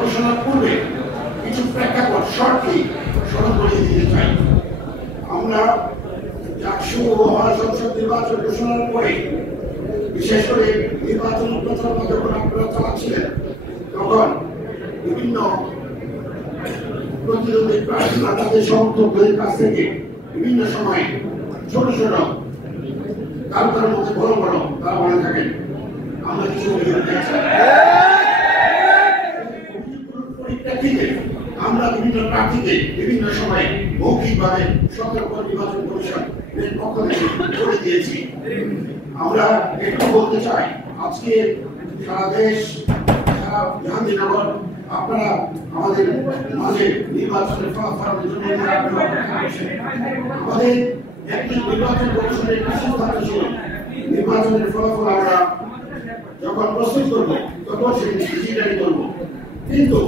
ঘোষণার পূর্বে কিছু প্রেক্ষাপট শর্টলি স্মরণ করে দিতে চাই। আমরা ডাকসু ও সংসদ নির্বাচন ঘোষণার পরে বিশেষ করে নির্বাচন প্রচারণা যখন আপনারা চালাচ্ছিলেন তখন বিভিন্ন প্রতিদ্বন্দ্বী প্রার্থীরা তাদের সমর্থকদের কাছ থেকে বিভিন্ন সময়ে ছোট ছোট কারো কারোর মধ্যে বড় বড় তারা বলে থাকেন আমরা কিছু পরিপ্রেক্ষিতে আমরা বিভিন্ন প্রার্থীকে বিভিন্ন সময়ে মৌখিকভাবে সতর্ক নির্বাচন কমিশনের পক্ষ থেকে করে দিয়েছি। আমরা একটু বলতে চাই, আজকে সারা দেশ সারা জাহাঙ্গীরনগর আপনারা আমাদের মাঝে নির্বাচনের ফলাফলের জন্য আমাদের একটি নির্বাচন কমিশনের সিদ্ধান্ত ছিল নির্বাচনের ফলাফল আমরা যখন প্রস্তুত করব তখন সেটি ডিজিটালি করব। কিন্তু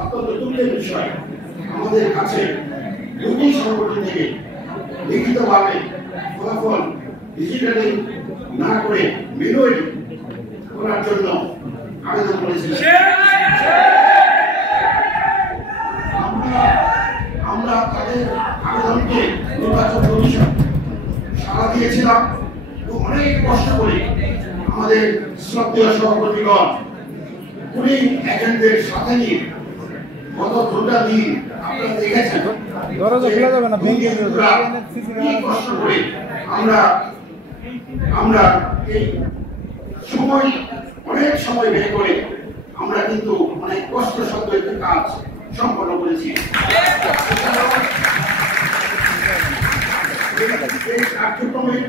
অত্যন্ত দুঃখের বিষয় আমাদের কাছে দুটি সংগঠন থেকে লিখিতভাবে ফলাফল ডিজিটালি না করে ম্যানুয়ালি করার জন্য আবেদন করেছিলেন। আমরা তাদের আবেদনকে নির্বাচন কমিশন সাড়া দিয়েছিলাম এবং অনেক কষ্ট করে আমাদের শ্রদ্ধেয় সহকর্মীগণ পুলিশ এজেন্টদের সাথে নিয়ে গত দুটা দিন আপনারা দেখেছেন কষ্ট করে আমরা এই সময় অনেক সময় ব্যয় করে আমরা কিন্তু অনেক কষ্ট সাধ্য একটি কাজ সম্পন্ন করেছি। এই কার্যক্রমের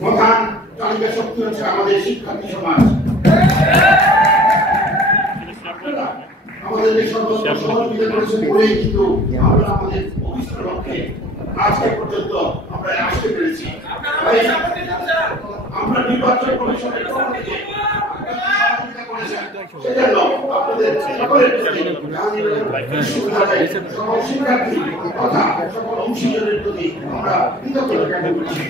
প্রধান চালিকা শক্তি হচ্ছে আমাদের শিক্ষার্থী সমাজ। আমাদের সর্বোচ্চ সহযোগিতা করেছেন বলেই কিন্তু আমরা আমাদের ভবিষ্যৎ লক্ষ্যে আজকে পর্যন্ত আমরা আসতে পেরেছি। আমরা নির্বাচন কমিশনের পক্ষ থেকে সহযোগিতা করেছেন সেজন্য আপনাদের সকলের প্রতি সকল শিক্ষার্থী তথা সকল অংশীদারের প্রতি আমরা কৃতজ্ঞতা জ্ঞাপন করছি।